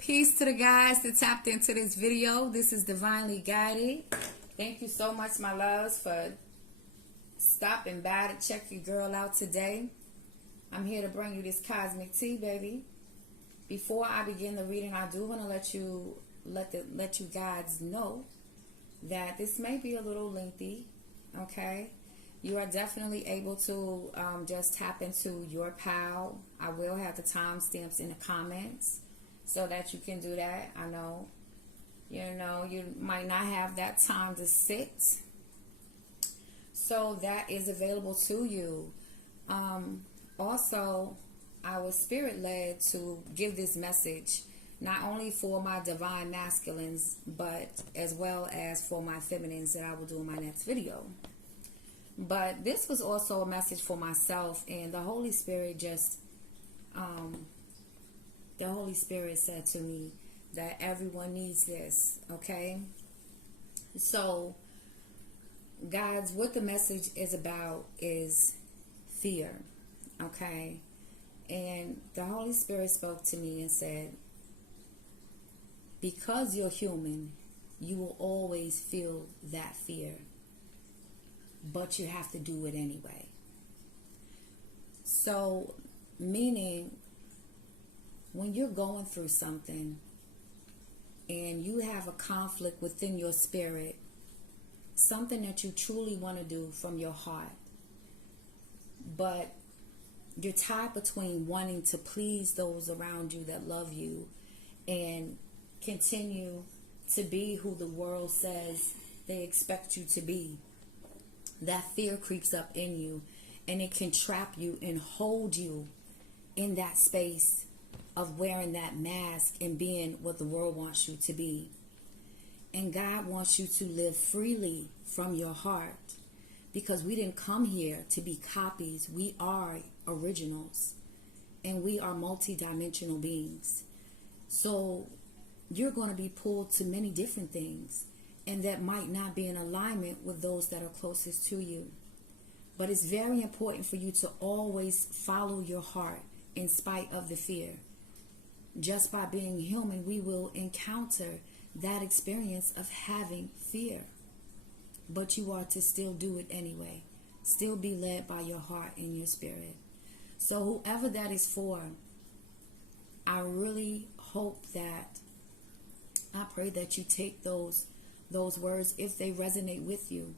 Peace to the guys that tapped into this video. This is Divinely Guided. Thank you so much, my loves, for stopping by to check your girl out today. I'm here to bring you this cosmic tea, baby. Before I begin the reading, I do want to let you guys know that this may be a little lengthy. Okay, you are definitely able to just tap into your pal. I will have the timestamps in the comments so that you can do that. I know, you might not have that time to sit, so that is available to you. Also, I was spirit led to give this message not only for my divine masculines, but as well as for my feminines that I will do in my next video. But this was also a message for myself, and the Holy Spirit said to me that everyone needs this, okay? So, guys, what the message is about is fear, okay? And the Holy Spirit spoke to me and said, because you're human, you will always feel that fear, but you have to do it anyway. So, meaning, when you're going through something and you have a conflict within your spirit, something that you truly want to do from your heart, but you're tied between wanting to please those around you that love you and continue to be who the world says they expect you to be. That fear creeps up in you, and it can trap you and hold you in that space of wearing that mask and being what the world wants you to be. And God wants you to live freely from your heart, because we didn't come here to be copies. We are originals, and we are multi-dimensional beings. So you're going to be pulled to many different things, and that might not be in alignment with those that are closest to you. But it's very important for you to always follow your heart in spite of the fear. Just by being human, we will encounter that experience of having fear. But you are to still do it anyway. Still be led by your heart and your spirit. So whoever that is for, I really hope that, I pray that you take those words, if they resonate with you,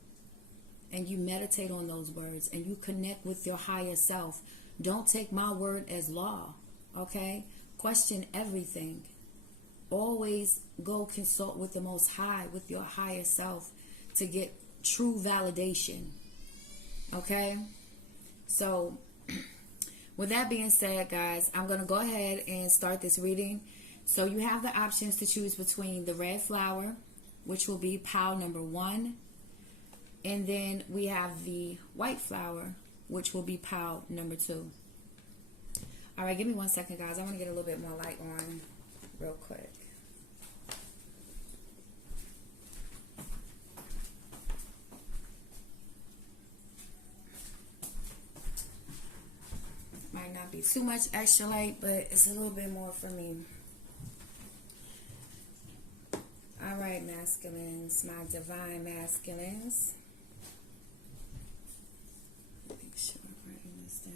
and you meditate on those words and you connect with your higher self. Don't take my word as law, okay? Question everything. Always go consult with the Most High, with your higher self, to get true validation, okay? So, with that being said, guys, I'm going to go ahead and start this reading. So you have the options to choose between the red flower, which will be pile number 1, and then we have the white flower, which will be pile number 2. All right, give me 1 second, guys. I want to get a little bit more light on real quick. Might not be too much extra light, but it's a little bit more for me. All right, masculines, my divine masculines. Make sure I'm writing this down.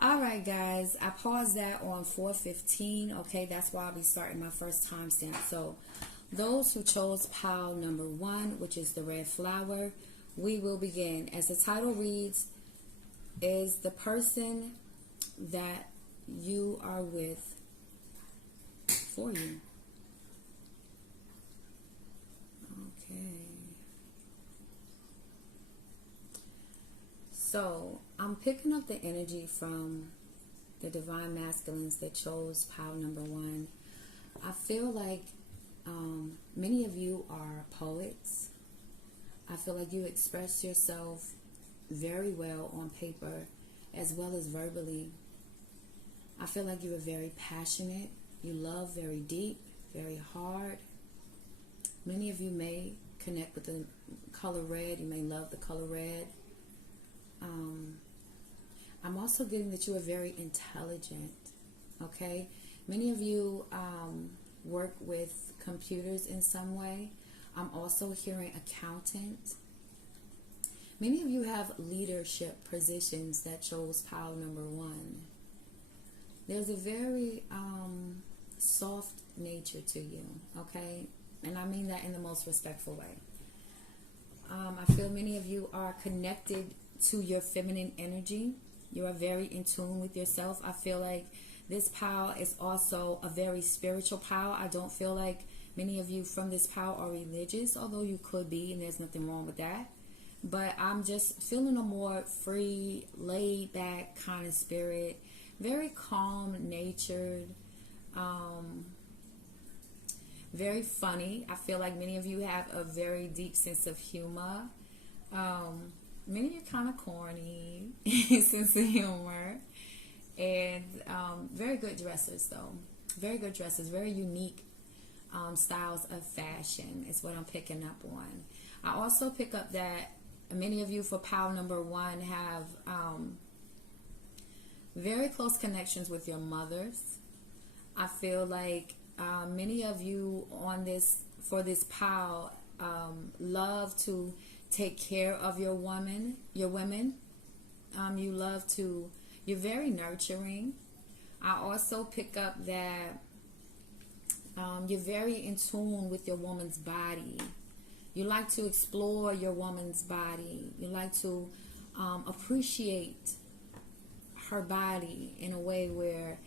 Alright, guys, I paused that on 4:15. Okay, that's why I'll be starting my first timestamp. So those who chose pile number 1, which is the red flower, we will begin. As the title reads, is the person that you are with for you? Okay. So I'm picking up the energy from the divine masculines that chose pile number 1. I feel like many of you are poets. I feel like you express yourself very well on paper, as well as verbally. I feel like you are very passionate. You love very deep, very hard. Many of you may connect with the color red. You may love the color red. I'm also getting that you are very intelligent. Okay? Many of you work with computers in some way. I'm also hearing accountant. Many of you have leadership positions that chose pile number 1. There's a very soft nature to you, okay? And I mean that in the most respectful way. I feel many of you are connected to your feminine energy. You are very in tune with yourself. I feel like this pile is also a very spiritual pile. I don't feel like many of you from this pile are religious, although you could be, and there's nothing wrong with that. But I'm just feeling a more free, laid back kind of spirit. Very calm natured. Very funny. I feel like many of you have a very deep sense of humor. Many of you kind of corny sense of humor. And very good dressers though. Very good dressers. Very unique styles of fashion is what I'm picking up on. I also pick up that many of you for pile number 1 have very close connections with your mothers. I feel like many of you on this for this pile love to take care of your women. You love to. You're very nurturing. I also pick up that you're very in tune with your woman's body. You like to explore your woman's body. You like to appreciate her body in a way where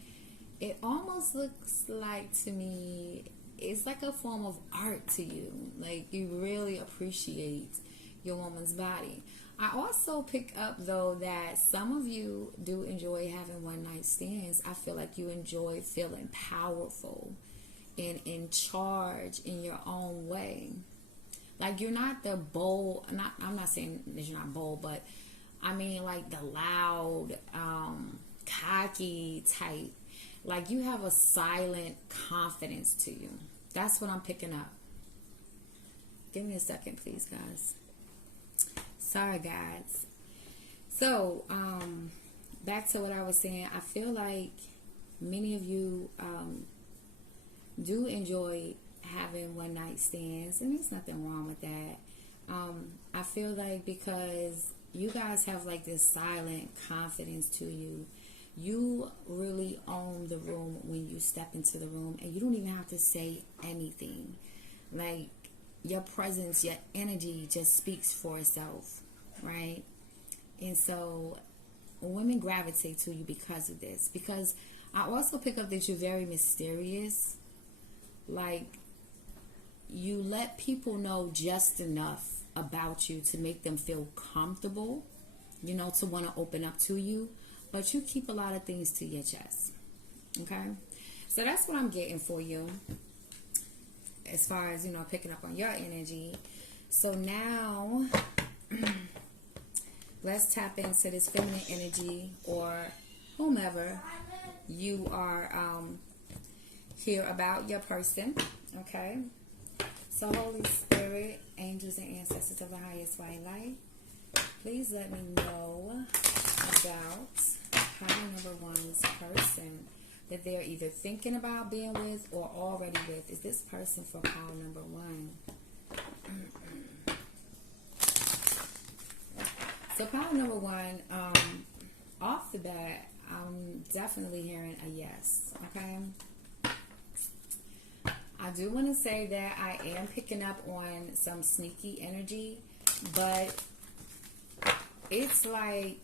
it almost looks like, to me, it's like a form of art to you. Like, you really appreciate your woman's body. I also pick up, though, that some of you do enjoy having one-night stands. I feel like you enjoy feeling powerful and in charge in your own way. Like, you're not the bold, I'm not saying that you're not bold, but I mean like the loud, cocky type. Like, you have a silent confidence to you. That's what I'm picking up. Give me a second, please, guys. Sorry, guys. So, back to what I was saying. I feel like many of you do enjoy having one-night stands, and there's nothing wrong with that. I feel like because you guys have like this silent confidence to you, you really own the room when you step into the room, and you don't even have to say anything. Like, your presence, your energy just speaks for itself, right? And so women gravitate to you because of this. Because I also pick up that you're very mysterious. Like, you let people know just enough about you to make them feel comfortable, you know, to want to open up to you. But you keep a lot of things to your chest. Okay? So that's what I'm getting for you, as far as, you know, picking up on your energy. So now let's tap into this feminine energy, or whomever you are hear about your person. Okay? So Holy Spirit, angels and ancestors of the highest white light, please let me know about pile number 1's person that they're either thinking about being with or already with. Is this person for pile number 1? So pile number 1, off the bat, I'm definitely hearing a yes. Okay? I do want to say that I am picking up on some sneaky energy, but it's like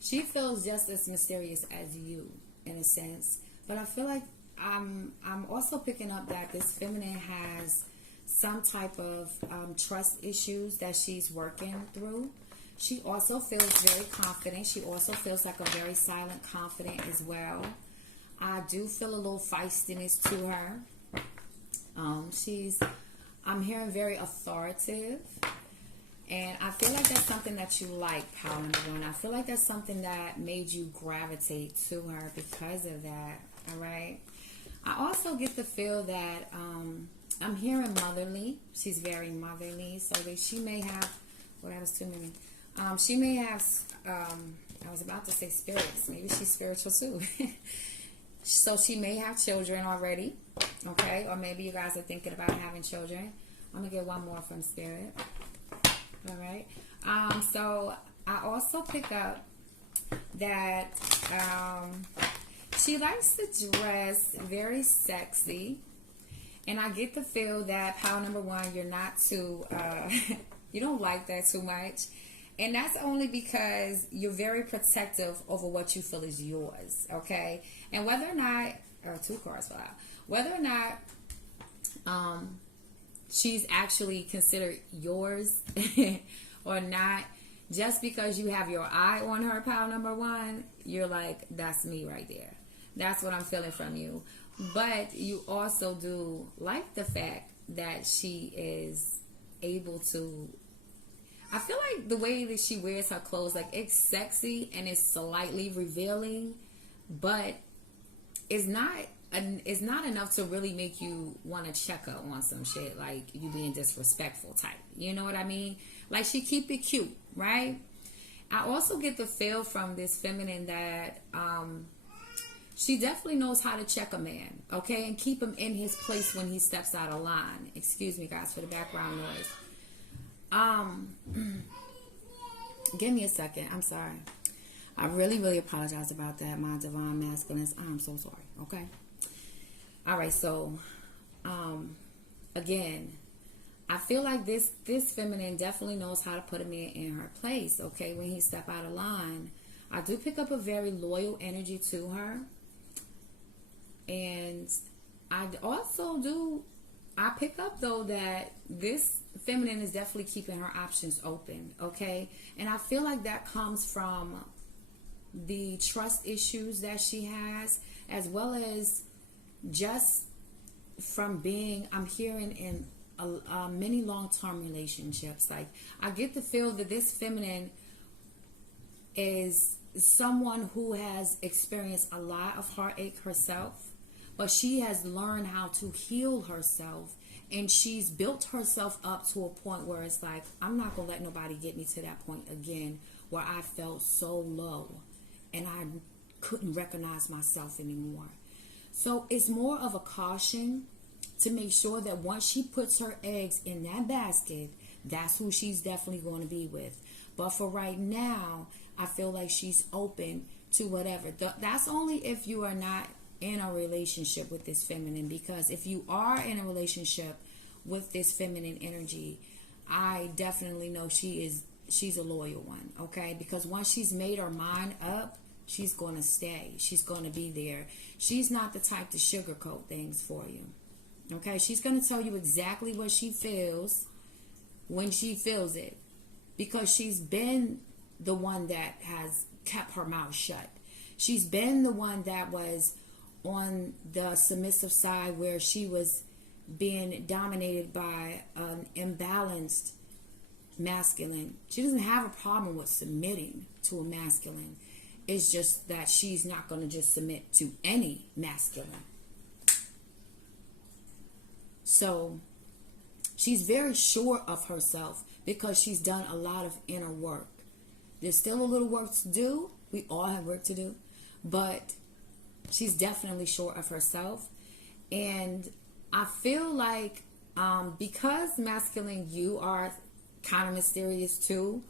she feels just as mysterious as you in a sense. But I feel like I'm also picking up that this feminine has some type of trust issues that she's working through. She also feels very confident. She also feels like a very silent confident as well. I do feel a little feistiness to her. I'm hearing very authoritative. And I feel like that's something that you like, pile number one. I feel like that's something that made you gravitate to her because of that. All right. I also get the feel that I'm hearing motherly. She's very motherly. So that she may have, well, that was too many. She may have, I was about to say spirits. Maybe she's spiritual too. So she may have children already. Okay. Or maybe you guys are thinking about having children. I'm going to get one more from spirit. All right. So I also pick up that she likes to dress very sexy, and I get the feel that pile number one, you're not too, you don't like that too much, and that's only because you're very protective over what you feel is yours. Okay, and whether or not, or two cards fell out, whether or not, she's actually considered yours or not, just because you have your eye on her, pile number one, you're like, that's me right there. That's what I'm feeling from you. But you also do like the fact that she is able to, I feel like the way that she wears her clothes, like it's sexy and it's slightly revealing, but it's not enough to really make you want to check her on some shit, like you being disrespectful type. You know what I mean? Like she keep it cute, right? I also get the feel from this feminine that she definitely knows how to check a man, okay, and keep him in his place when he steps out of line. Excuse me, guys, for the background noise. Give me a second. I'm sorry. I really, really apologize about that, my divine masculines. I'm so sorry, okay? All right, so, again, I feel like this feminine definitely knows how to put a man in her place, okay, when he step out of line. I do pick up a very loyal energy to her. And I pick up, though, that this feminine is definitely keeping her options open, okay? And I feel like that comes from the trust issues that she has, as well as just from being, I'm hearing in many long-term relationships. Like, I get the feel that this feminine is someone who has experienced a lot of heartache herself, but she has learned how to heal herself, and she's built herself up to a point where it's like, I'm not going to let nobody get me to that point again where I felt so low and I couldn't recognize myself anymore. So it's more of a caution to make sure that once she puts her eggs in that basket, that's who she's definitely going to be with. But for right now, I feel like she's open to whatever. That's only if you are not in a relationship with this feminine, because if you are in a relationship with this feminine energy, I definitely know she's a loyal one, okay? Because once she's made her mind up, she's going to stay. She's going to be there. She's not the type to sugarcoat things for you, okay? She's going to tell you exactly what she feels when she feels it, because she's been the one that has kept her mouth shut. She's been the one that was on the submissive side, where she was being dominated by an imbalanced masculine. She doesn't have a problem with submitting to a masculine. It's just that she's not going to just submit to any masculine. So she's very sure of herself because she's done a lot of inner work. There's still a little work to do. We all have work to do. But she's definitely sure of herself. And I feel like because masculine, you are kind of mysterious too,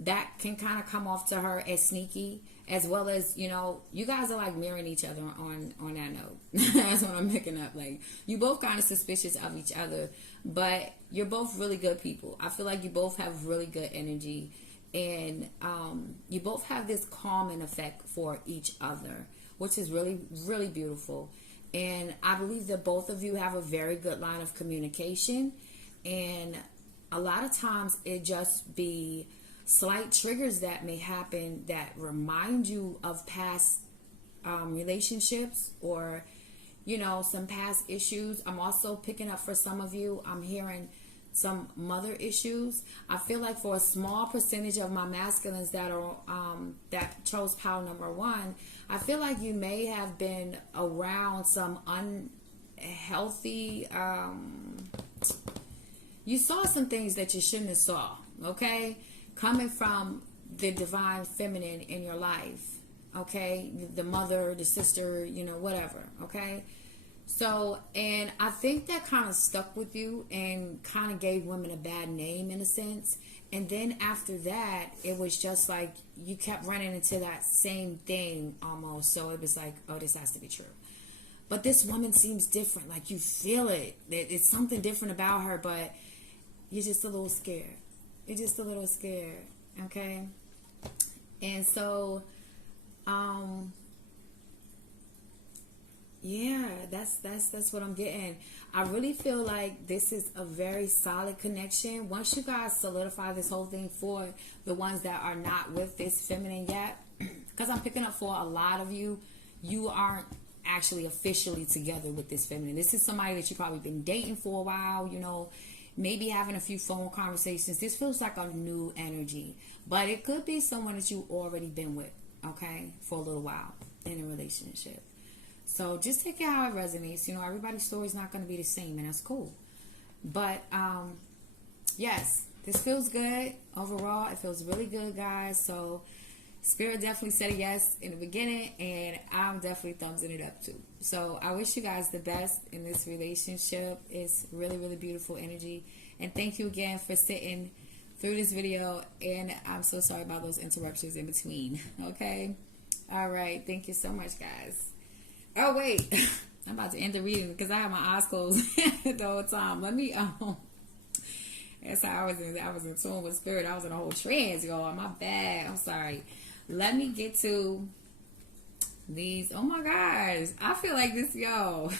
that can kind of come off to her as sneaky, as well as, you know, you guys are like mirroring each other on that note. That's what I'm picking up. Like, you both kind of suspicious of each other, but you're both really good people. I feel like you both have really good energy, and you both have this calming effect for each other, which is really, really beautiful. And I believe that both of you have a very good line of communication, and a lot of times it just be slight triggers that may happen that remind you of past relationships, or, you know, some past issues. I'm also picking up for some of you, I'm hearing some mother issues. I feel like for a small percentage of my masculines that are that chose pile number 1, I feel like you may have been around some unhealthy. You saw some things that you shouldn't have saw. Okay, coming from the divine feminine in your life. Okay, the mother, the sister, whatever. Okay. So, and I think that kind of stuck with you and kind of gave women a bad name in a sense. And then after that, it was just like you kept running into that same thing almost. So it was like, oh, this has to be true. But this woman seems different. Like you feel it. It's something different about her, but you're just a little scared. You're just a little scared. Okay? And so, yeah, that's what I'm getting. I really feel like this is a very solid connection. Once you guys solidify this whole thing for the ones that are not with this feminine yet, because I'm picking up for a lot of you, you aren't actually officially together with this feminine. This is somebody that you've probably been dating for a while, maybe having a few phone conversations. This feels like a new energy, but it could be someone that you've already been with, okay, for a little while in a relationship. So just take it how it resonates. Everybody's story is not going to be the same, and that's cool. But, yes, this feels good overall. It feels really good, guys. So Spirit definitely said a yes in the beginning, and I'm definitely thumbsing it up, too. So I wish you guys the best in this relationship. It's really, really beautiful energy. And thank you again for sitting through this video, and I'm so sorry about those interruptions in between, okay? All right. Thank you so much, guys. Oh, wait. I'm about to end the reading because I have my eyes closed the whole time. Let me, that's how I was in tune with Spirit. I was in a whole trance, y'all. My bad. I'm sorry. Let me get to these. Oh, my gosh. I feel like this, y'all.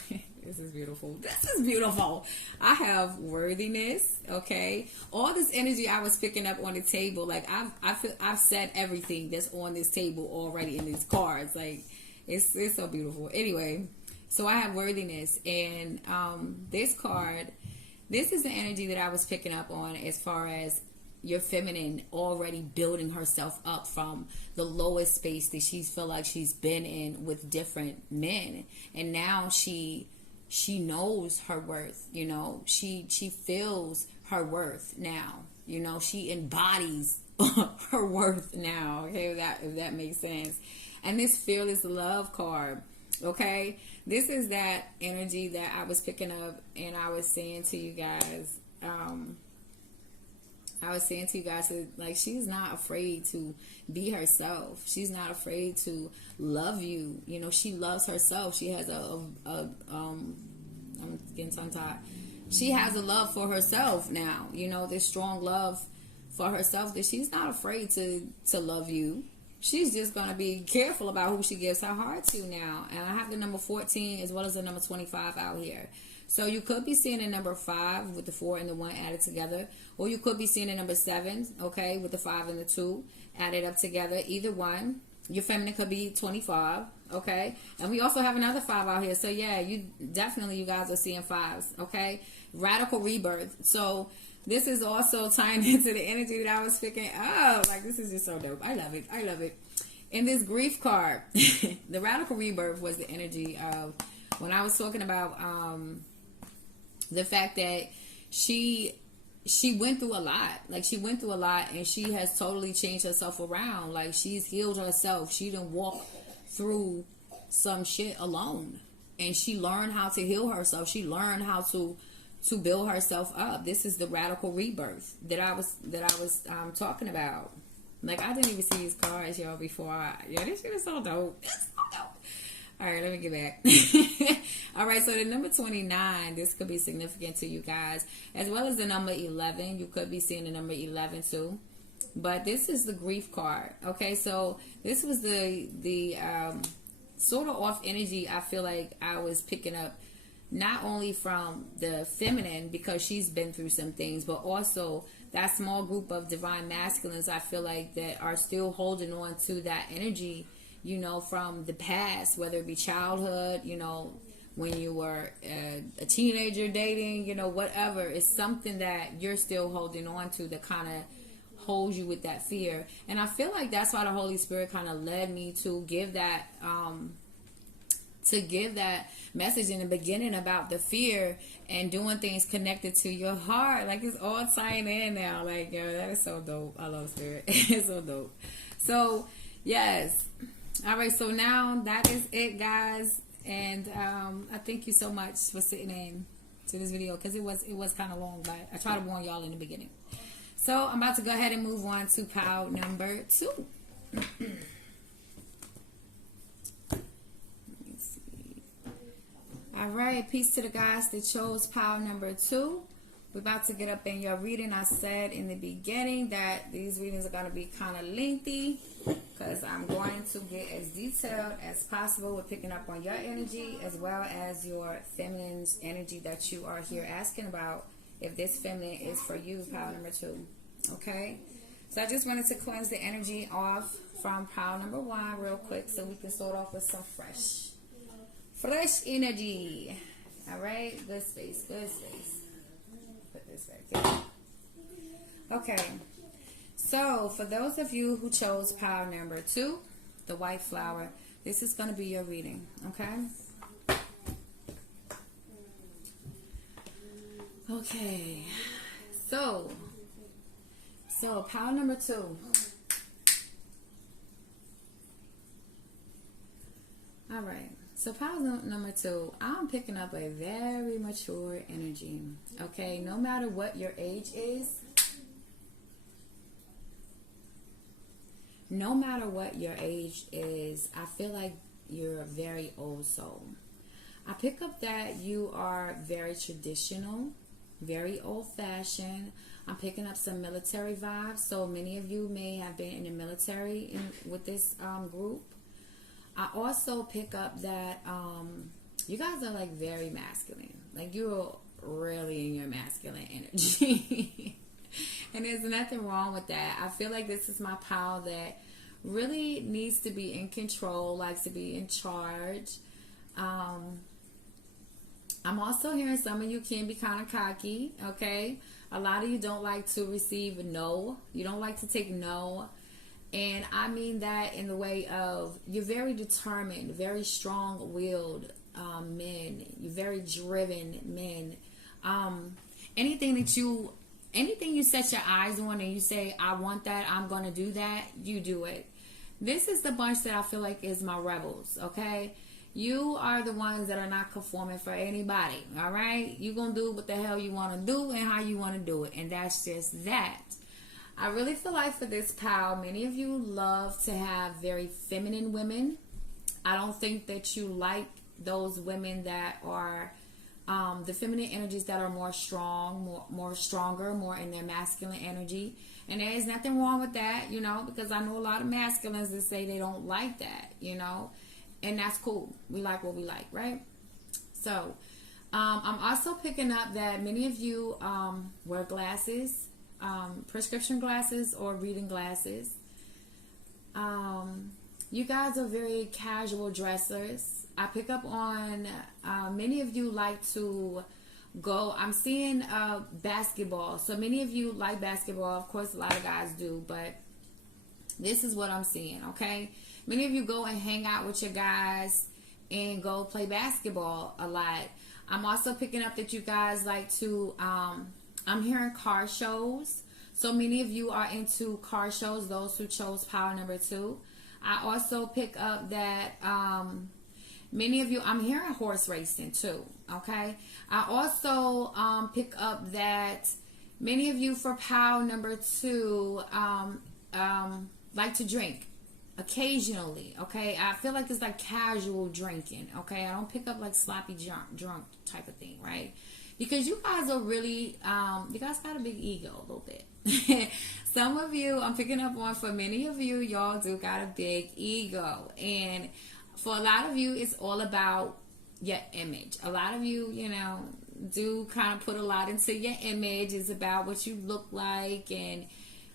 This is beautiful. This is beautiful. I have worthiness, okay? All this energy I was picking up on the table, like, I've said everything that's on this table already in these cards, like, it's so beautiful. Anyway, so I have worthiness, and this card, this is the energy that I was picking up on as far as your feminine already building herself up from the lowest space that she feel like she's been in with different men, and now she knows her worth. She feels her worth now. She embodies her worth now. Okay, if that makes sense. And this fearless love card, okay? This is that energy that I was picking up, and I was saying to you guys, like, she's not afraid to be herself. She's not afraid to love you. She loves herself. She has I'm getting tongue-tied. She has a love for herself now. This strong love for herself that she's not afraid to love you. She's just going to be careful about who she gives her heart to now. And I have the number 14 as well as the number 25 out here. So you could be seeing the number 5 with the 4 and the 1 added together. Or you could be seeing the number 7, okay, with the 5 and the 2 added up together. Either one. Your feminine could be 25, okay? And we also have another 5 out here. So yeah, you guys are seeing 5s, okay? Radical rebirth. So this is also tying into the energy that I was picking up. Like, this is just so dope. I love it. I love it. In this grief card, the radical rebirth was the energy of when I was talking about the fact that she went through a lot. Like, she went through a lot, and she has totally changed herself around. Like, she's healed herself. She didn't walk through some shit alone. And she learned how to heal herself. She learned how to build herself up. This is the radical rebirth that I was talking about. Like, I didn't even see these cards, y'all, before. This shit is so dope. It's so dope. All right, let me get back. All right, so the number 29, this could be significant to you guys, as well as the number 11. You could be seeing the number 11 too. But this is the grief card. Okay, so this was the sort of off energy I feel like I was picking up, not only from the feminine because she's been through some things, but also that small group of divine masculines I feel like that are still holding on to that energy, from the past, whether it be childhood, when you were a teenager dating, you know, whatever. It's something that you're still holding on to that kind of holds you with that fear. And I feel like that's why the Holy Spirit kind of led me to give that message in the beginning about the fear and doing things connected to your heart. Like, it's all tying in now. Like, yo, that is so dope. I love Spirit. It's so dope. So yes. All right, so now that is it, guys. And I thank you so much for sitting in to this video, because it was kind of long, but I tried to warn y'all in the beginning. So I'm about to go ahead and move on to pile number 2. Let me see. All right, peace to the guys that chose pile number 2. We're about to get up in your reading. I said in the beginning that these readings are going to be kind of lengthy, because I'm going to get as detailed as possible with picking up on your energy as well as your feminine's energy that you are here asking about, if this feminine is for you, pile number 2. Okay? So I just wanted to cleanse the energy off from pile number 1 real quick so we can start off with some fresh energy. All right? Good space, good space. Put this back here. Okay. So, for those of you who chose pile number 2, the white flower, this is going to be your reading, okay? Okay. So pile number 2. All right. So pile number 2, I'm picking up a very mature energy, okay? No matter what your age is, no matter what your age is, I feel like you're a very old soul. I pick up that you are very traditional, very old-fashioned. I'm picking up some military vibes. So many of you may have been in the military with this group. I also pick up that you guys are like very masculine. Like, you're really in your masculine energy. And there's nothing wrong with that. I feel like this is my pile that really needs to be in control, likes to be in charge. I'm also hearing some of you can be kind of cocky, okay? A lot of you don't like to receive no. You don't like to take no. And I mean that in the way of, you're very determined, very strong-willed men. You're very driven men. Anything you set your eyes on and you say, I want that, I'm going to do that, you do it. This is the bunch that I feel like is my rebels, okay? You are the ones that are not conforming for anybody, all right? You're going to do what the hell you want to do and how you want to do it, and that's just that. I really feel like for this pile, many of you love to have very feminine women. I don't think that you like those women that are the feminine energies that are more strong, more stronger, more in their masculine energy. And there is nothing wrong with that, you know, because I know a lot of masculines that say they don't like that, you know, and that's cool. We like what we like, right? So I'm also picking up that many of you wear glasses, prescription glasses or reading glasses. You guys are very casual dressers. I pick up on many of you like to go. I'm seeing basketball. So many of you like basketball. Of course, a lot of guys do, but this is what I'm seeing, okay? Many of you go and hang out with your guys and go play basketball a lot. I'm also picking up that you guys like to, I'm hearing car shows. So many of you are into car shows, those who chose pile number 2. I also pick up that many of you, I'm hearing horse racing too, okay? I also pick up that many of you for pile number 2 like to drink occasionally, okay? I feel like it's like casual drinking, okay? I don't pick up like sloppy drunk type of thing, right? Because you guys are really, you guys got a big ego a little bit. Some of you, I'm picking up on, for many of you, y'all do got a big ego. And for a lot of you, it's all about your image. A lot of you, you know, do kind of put a lot into your image. It's about what you look like and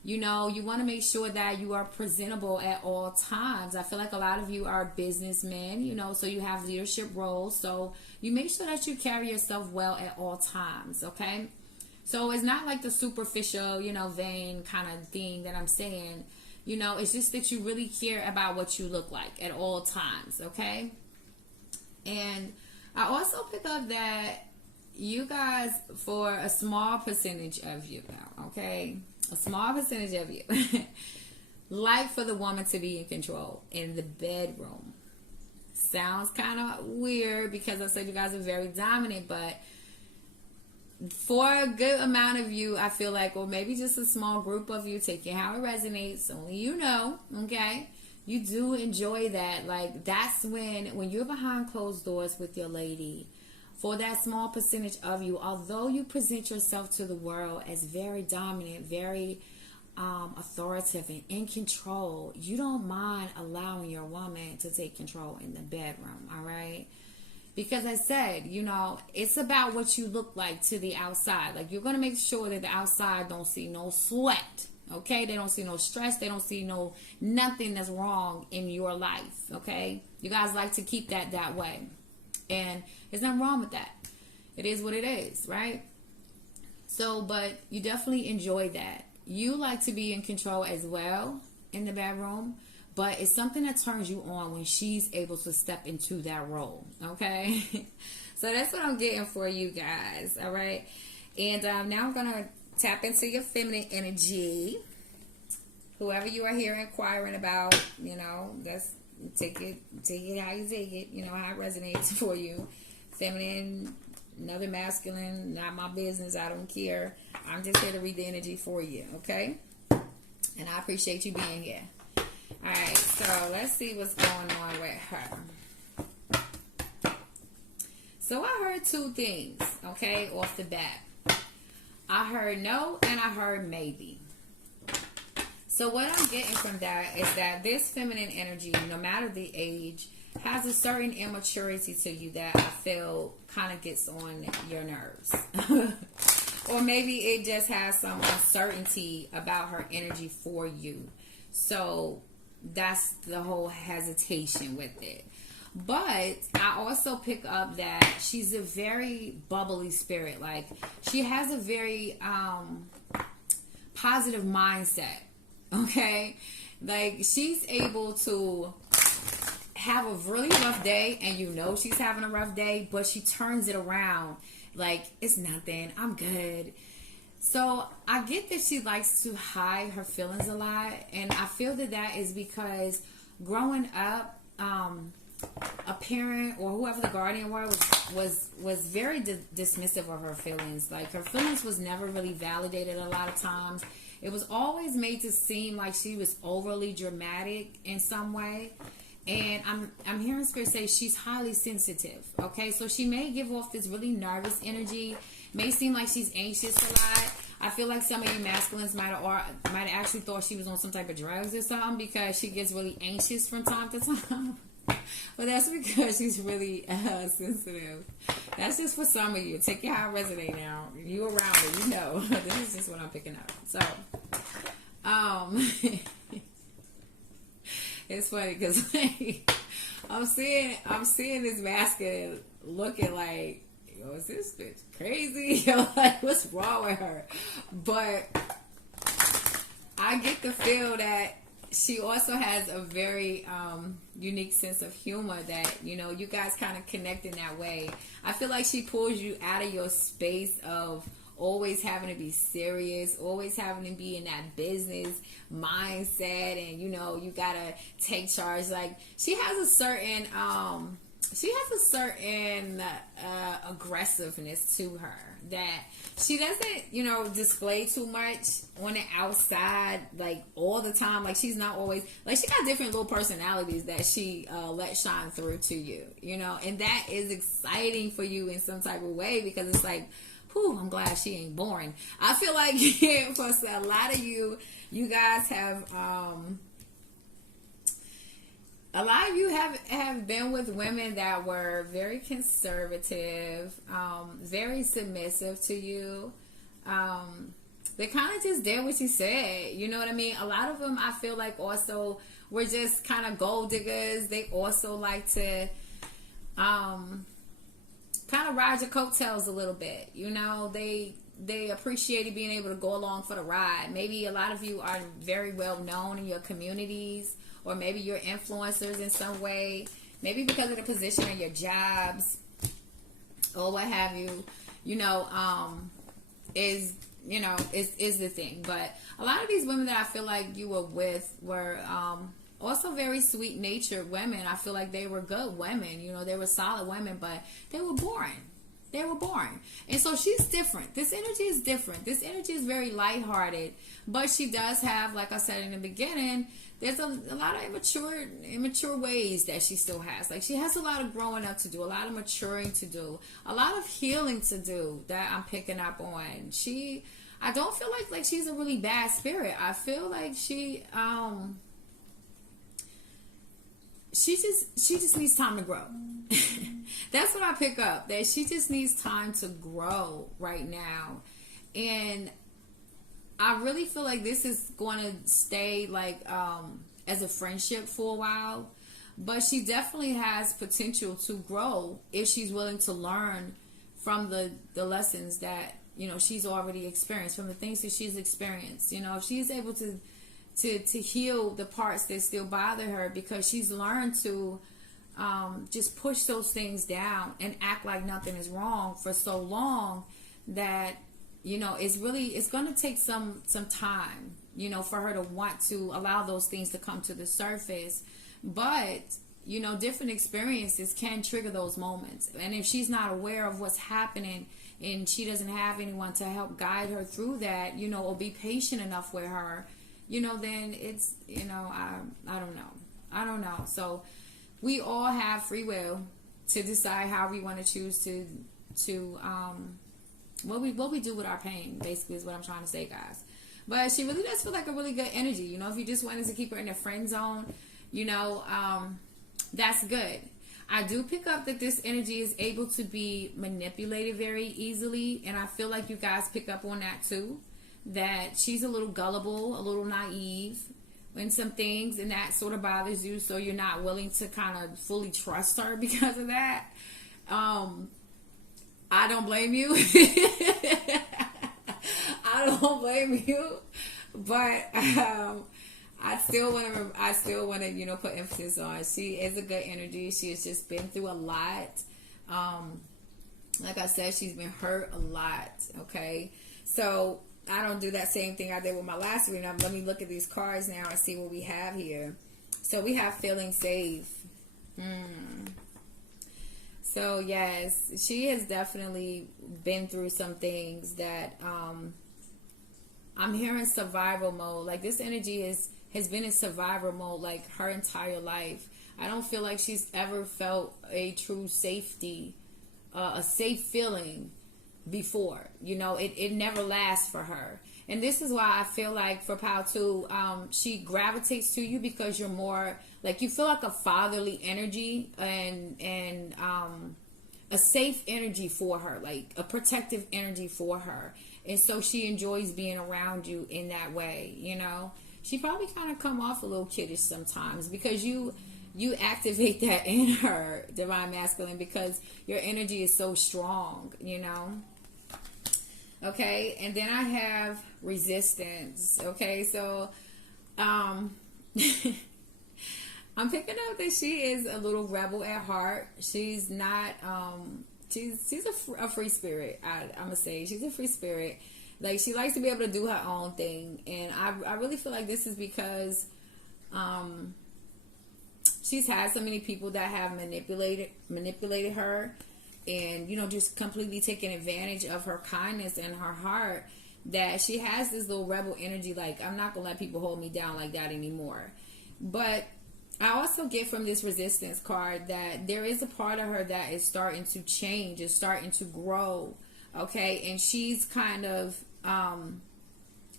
You know, you want to make sure that you are presentable at all times. I feel like a lot of you are businessmen, you know, so you have leadership roles. So you make sure that you carry yourself well at all times, okay? So it's not like the superficial, you know, vain kind of thing that I'm saying. You know, it's just that you really care about what you look like at all times, okay? And I also pick up that you guys, for a small percentage of you now, okay? A small percentage of you like for the woman to be in control in the bedroom. Sounds kind of weird because I said you guys are very dominant, but for a good amount of you, I feel like, or maybe just a small group of you, take it how it resonates, only you know, okay? You do enjoy that. Like, that's when you're behind closed doors with your lady, for that small percentage of you, although you present yourself to the world as very dominant, very authoritative and in control, you don't mind allowing your woman to take control in the bedroom, all right? Because I said, you know, it's about what you look like to the outside. Like, you're going to make sure that the outside don't see no sweat, okay? They don't see no stress. They don't see nothing that's wrong in your life, okay? You guys like to keep that way. And there's nothing wrong with that. It is what it is, right? So, but you definitely enjoy that. You like to be in control as well in the bedroom, but it's something that turns you on when she's able to step into that role, okay? So that's what I'm getting for you guys, all right? And now I'm going to tap into your feminine energy. Whoever you are here inquiring about, you know, that's take it how you take it, you know, how it resonates for you. Feminine, another masculine, not my business, I don't care. I'm just here to read the energy for you, okay? And I appreciate you being here. Alright, so let's see what's going on with her. So I heard two things, okay, off the bat. I heard no and I heard maybe. So what I'm getting from that is that this feminine energy, no matter the age, has a certain immaturity to you that I feel kind of gets on your nerves. Or maybe it just has some uncertainty about her energy for you. So that's the whole hesitation with it. But I also pick up that she's a very bubbly spirit. Like, she has a very positive mindset. Okay, like, she's able to have a really rough day, and you know she's having a rough day, but she turns it around like, it's nothing, I'm good. So I get that she likes to hide her feelings a lot, and I feel that is because growing up, a parent or whoever the guardian was very dismissive of her feelings. Like, her feelings was never really validated a lot of times. It was always made to seem like she was overly dramatic in some way. And I'm hearing Spirit say she's highly sensitive. Okay, so she may give off this really nervous energy. May seem like she's anxious a lot. I feel like some of you masculines might have actually thought she was on some type of drugs or something, because she gets really anxious from time to time. But that's because she's really sensitive. That's just for some of you. Take it how it resonates now. You around it, you know. This is just what I'm picking up. So, it's funny because like, I'm seeing this masculine looking like, yo, is this bitch crazy? Like, what's wrong with her? But I get the feel that she also has a very unique sense of humor that, you know, you guys kind of connect in that way. I feel like she pulls you out of your space of always having to be serious, always having to be in that business mindset, and, you know, you gotta take charge. Like, she has a certain aggressiveness to her that she doesn't, you know, display too much on the outside, like, all the time. Like, she's not always, like, she got different little personalities that she let shine through to you, you know, and that is exciting for you in some type of way, because it's like, whew, I'm glad she ain't boring. I feel like for a lot of you guys have, a lot of you have been with women that were very conservative, very submissive to you. they kind of just did what she said. You know what I mean? A lot of them, I feel like, also were just kind of gold diggers. They also like to kind of ride your coattails a little bit. You know, they appreciated being able to go along for the ride. Maybe a lot of you are very well known in your communities, or maybe you're influencers in some way. Maybe because of the position of your jobs or what have you. You know, is the thing. But a lot of these women that I feel like you were with were also very sweet natured women. I feel like they were good women. You know, they were solid women, but they were boring. They were boring. And so she's different. This energy is different. This energy is very lighthearted. But she does have, like I said in the beginning, there's a lot of immature ways that she still has. Like, she has a lot of growing up to do, a lot of maturing to do, a lot of healing to do that I'm picking up on. I don't feel like she's a really bad spirit. I feel like she just needs time to grow. That's what I pick up. That she just needs time to grow right now. And I really feel like this is going to stay like as a friendship for a while. But she definitely has potential to grow if she's willing to learn from the lessons that, you know, she's already experienced, from the things that she's experienced. You know, if she's able to heal the parts that still bother her, because she's learned to just push those things down and act like nothing is wrong for so long, that, you know, it's going to take some time, you know, for her to want to allow those things to come to the surface. But, you know, different experiences can trigger those moments. And if she's not aware of what's happening and she doesn't have anyone to help guide her through that, you know, or be patient enough with her, you know, then it's, you know, I don't know. So we all have free will to decide how we want to choose to what we do with our pain, basically, is what I'm trying to say, guys. But she really does feel like a really good energy. You know, if you just wanted to keep her in the friend zone, you know, that's good. I do pick up that this energy is able to be manipulated very easily, and I feel like you guys pick up on that too. That she's a little gullible, a little naive in some things, and that sort of bothers you, so you're not willing to kind of fully trust her because of that. I don't blame you. I don't blame you, but I still want to, you know, put emphasis on, she is a good energy. She has just been through a lot. Like I said, she's been hurt a lot. Okay, so I don't do that same thing I did with my last reading. Let me look at these cards now and see what we have here. So we have feeling safe. So yes, she has definitely been through some things that I'm hearing survival mode. Like, this energy has been in survival mode like her entire life. I don't feel like she's ever felt a true safety, a safe feeling before. You know, it never lasts for her. And this is why I feel like for Pal 2, she gravitates to you because you're more like, you feel like a fatherly energy and a safe energy for her, like a protective energy for her. And so she enjoys being around you in that way, you know. She probably kind of come off a little kiddish sometimes because you activate that in her, Divine Masculine, because your energy is so strong, you know. Okay, and then I have resistance. Okay, so I'm picking up that she is a little rebel at heart. She's not she's a free spirit. I'm gonna say she's a free spirit. Like, she likes to be able to do her own thing, and I really feel like this is because she's had so many people that have manipulated her, and, you know, just completely taking advantage of her kindness and her heart, that she has this little rebel energy, like, I'm not gonna let people hold me down like that anymore. But I also get from this resistance card that there is a part of her that is starting to change, is starting to grow, okay? And she's kind of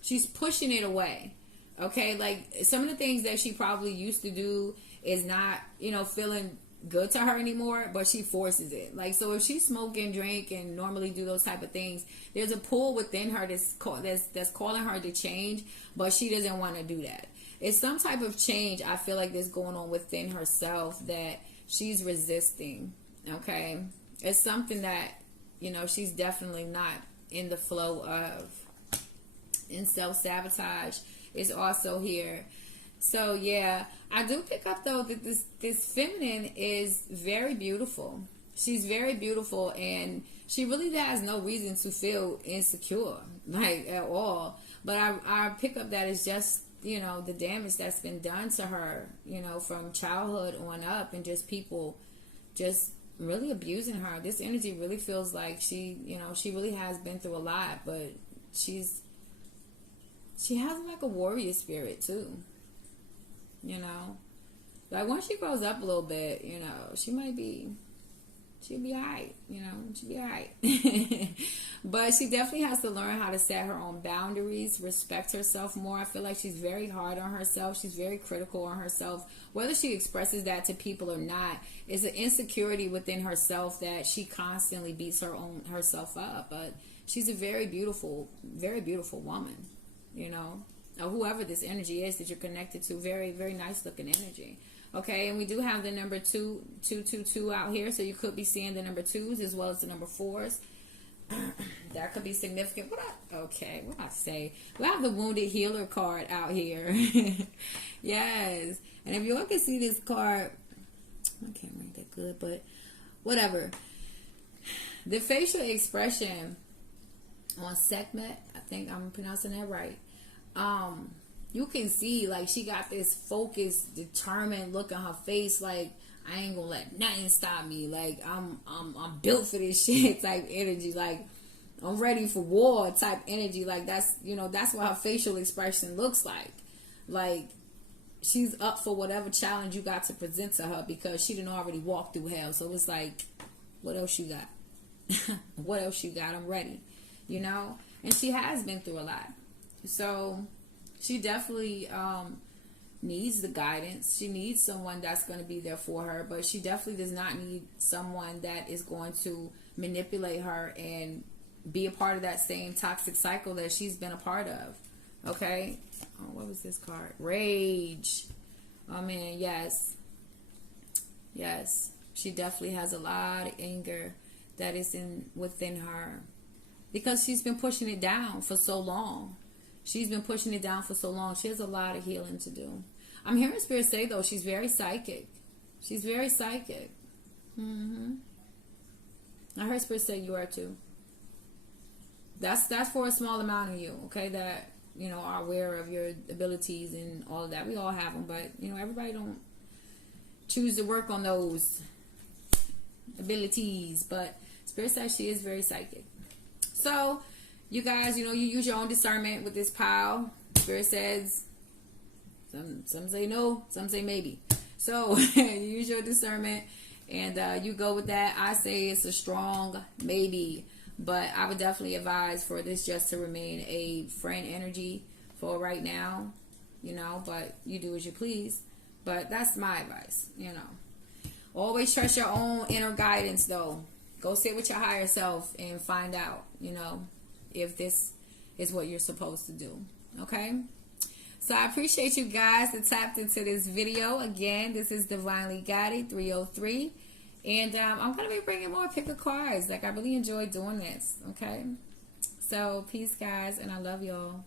she's pushing it away, okay? Like, some of the things that she probably used to do is not, you know, feeling good to her anymore, but she forces it. Like, so if she smoke and drink and normally do those type of things, there's a pull within her that's calling her to change, but she doesn't want to do that. It's some type of change I feel like that's going on within herself that she's resisting. Okay, it's something that, you know, she's definitely not in the flow of. And self-sabotage is also here. So yeah, I do pick up though that this feminine is very beautiful. She's very beautiful, and she really has no reason to feel insecure, like, at all. But I pick up that it's just, you know, the damage that's been done to her, you know, from childhood on up, and just people just really abusing her. This energy really feels like she, you know, she really has been through a lot, but she has like a warrior spirit too, you know. Like, once she grows up a little bit, you know, she'll be alright, you know, she'll be alright. But she definitely has to learn how to set her own boundaries, respect herself more. I feel like she's very hard on herself. She's very critical on herself. Whether she expresses that to people or not, it's an insecurity within herself that she constantly beats herself up. But she's a very beautiful woman, you know. Or whoever this energy is that you're connected to, very, very nice looking energy. Okay, and we do have the number 222 out here, so you could be seeing the number 2s as well as the number 4s. That could be significant. What I say? We have the Wounded Healer card out here. Yes, and if you all can see this card, I can't read that good, but whatever. The facial expression on Sekhmet, I think I'm pronouncing that right. You can see, like, she got this focused, determined look on her face, like, I ain't gonna let nothing stop me. Like, I'm built for this shit type energy. Like, I'm ready for war type energy. Like, that's, you know, that's what her facial expression looks like. Like, she's up for whatever challenge you got to present to her, because she done already walked through hell. So it's like, what else you got? What else you got? I'm ready, you know? And she has been through a lot. So she definitely needs the guidance. She needs someone that's going to be there for her, but she definitely does not need someone that is going to manipulate her and be a part of that same toxic cycle that she's been a part of. Okay? Oh, what was this card? Rage. Oh man, yes. Yes. She definitely has a lot of anger that is within her, because she's been pushing it down for so long. She's been pushing it down for so long. She has a lot of healing to do. I'm hearing Spirit say, though, she's very psychic. She's very psychic. I heard Spirit say you are too. That's for a small amount of you, okay, that, you know, are aware of your abilities and all of that. We all have them, but, you know, everybody don't choose to work on those abilities. But Spirit says she is very psychic. So, you guys, you know, you use your own discernment with this pile. Spirit says, some say no, some say maybe. So you use your discernment and you go with that. I say it's a strong maybe, but I would definitely advise for this just to remain a friend energy for right now, you know, but you do as you please. But that's my advice, you know. Always trust your own inner guidance, though. Go sit with your higher self and find out, you know, if this is what you're supposed to do. Okay? So I appreciate you guys that tapped into this video. Again, this is Divinely Guided 303. And I'm going to be bringing more pick of cards. Like, I really enjoyed doing this. Okay? So, peace, guys. And I love y'all.